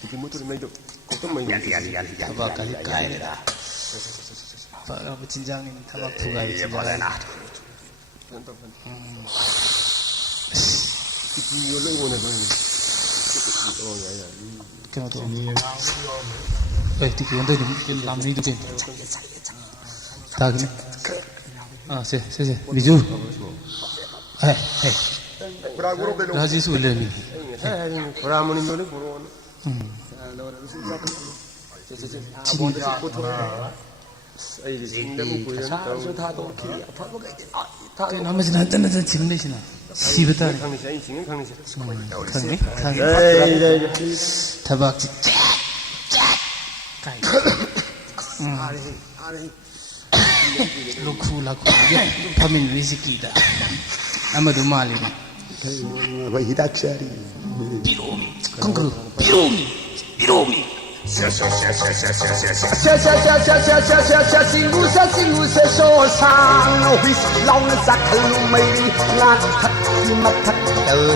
tiki motor mai do kotom mai tabak kali kaya dah pak bercinjang ni tabak tugai cinjang tiki yolo mana tu oh ya kenapa tu tiki yang tu lam ni tu kan tak ni se biju Raji sulit ni Ramon ini boleh Kaya nama sih nanti cing deh sih na, si betul. Kang tabak laku ya, pamin rezeki dah. Nama tu mali ni. Hidak cari. Kangkru. Biromi. Singgu sesosang wis long zakal mai ngat khat mat khat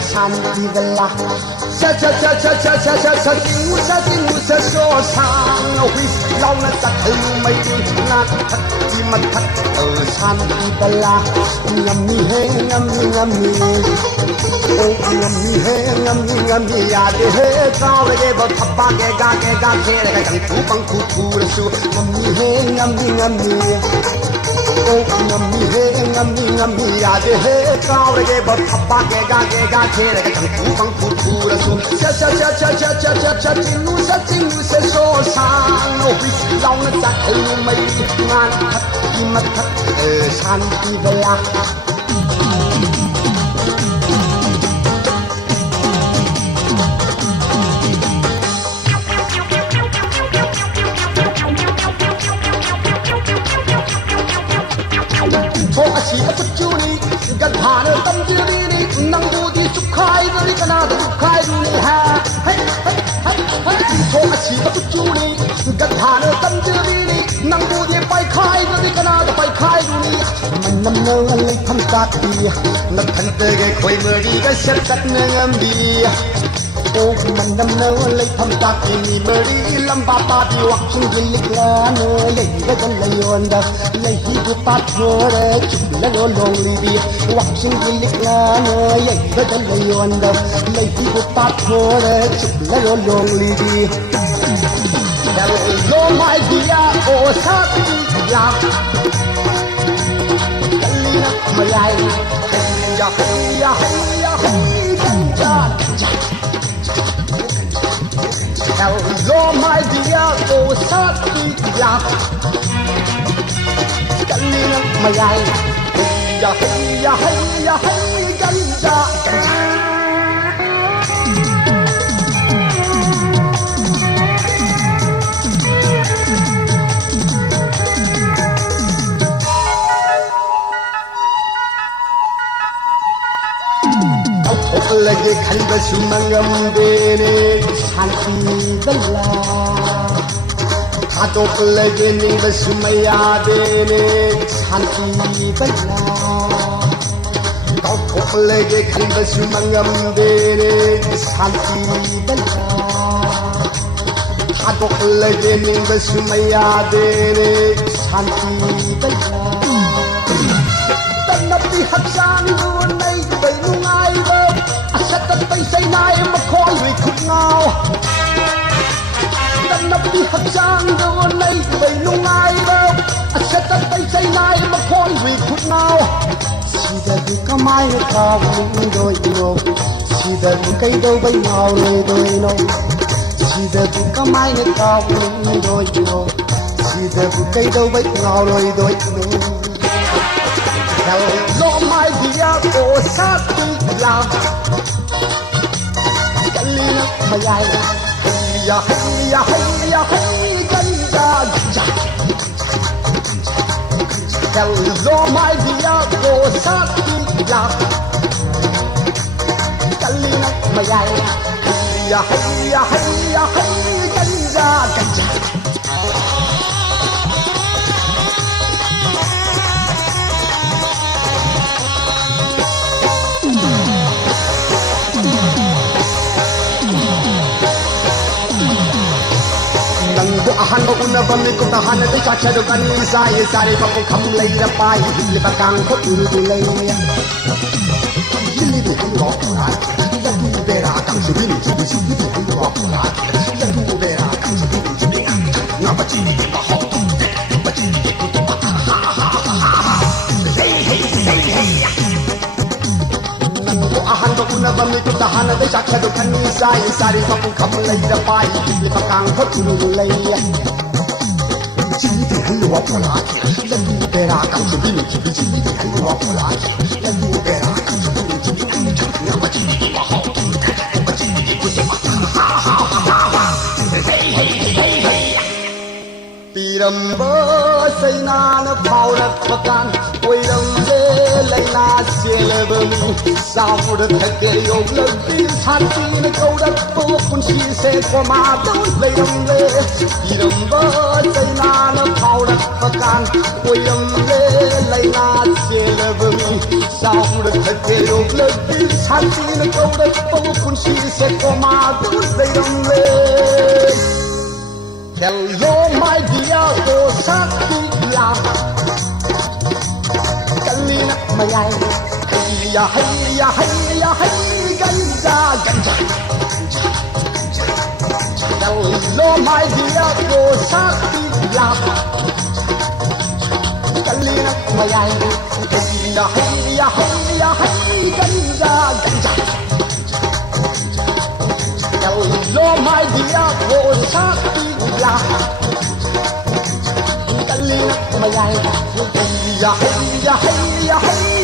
shanti belah singgu sesosang wis long zakal mai ngat khat mat khat shanti belah ngami he ngami oh ngami ya de he kaw le ba thappa ke ga khere ga jang tu pang khu su ngami he ngami oh ngami ya de he kaw le ba thappa ke ga khere ga jang tu pang khu su cha jinnu se so sang no wis long na tak lu mai ngan khat ki mat khat shanti bela Asi apa curi, gadhan tam diri ni, nang budi sukai dari kana sukai duni ha. Asi apa curi, gadhan tam diri ni, nang budi pai khai dari kana pai khai duni. Manam nang alai tham sakti, nak khante ge khoi meri ga shat kat ngambi. Oh manam nang alai tham sakti ni meri lamba pa di wak chung gilik la no lei ga dan layon da lei hi bu pa thore la lo long li di wak chung gilik la no lei ga dan layon da lei hi bu pa thore la lo long li di lo mai dia o sa ti ya kalina mayai ya Hello, my dear, oh, Satya. Kalina mayai, ya, ganja. Lagi khanda sumangam dene shanti bella khadok lagi ning sumaya dene shanti bella khadok lagi khanda sumangam dene shanti bella khadok lagi ning sumaya dene shanti bella tanapi haksan dunai bainungai ba Asat tay say nai ma khoi ri khut ngao Dan nap di hak sang do nei bai nu ngai ba Asat tay say nai ma khoi ri khut ngao Sida du kamai ka wi doi no Sida du kai do bai ngao le doi no Sida du kamai ka wi doi no Sida du kai do bai ngao le doi no Hello my dear oh Satya Kalina mayai ya ganja Hello my dear oh Satya Kalina mayai ya ganja Ahanda unaba mikot tahana de chachado kani sai sare papu kham leira pai hili bakang ko turu dulai hili de rock right ya tu bera kang subini subi subi de rock right ya tu bera kang subini subi na bachi ni ma ho bachi ni ko to hey hey hey hey Ahanda unaba mikot tahana de chachado kani sai sare papu kham leira pai hili bakang ko turu dulai Hello, let me bear our accountability. Hello, let me bear our accountability. Now, what you need, what you need, Piramba Sainana Powder Pakan, Wayambe, Lena Silabami, Sound of the day of Lubis, Hunting, go up when she said for my don't lay them there. Piramba Sainana Powder Pakan, Wayambe, Lena Silabami, Sound of the day of Lubis, Hunting, go up when she said for my don't lay them there. Hello, my dear, oh, Sakila. Kalina, my eye. Hiya, hiya, hiya, hiya, ganja, ganja. Hello, my dear, oh, Sakila. Kalina, my eye. Hiya, hiya, hiya, hiya, ganja, ganja. Hello, my dear, oh, Sakila. Kalina, my eye. Hiya, hiya, hiya, hiya.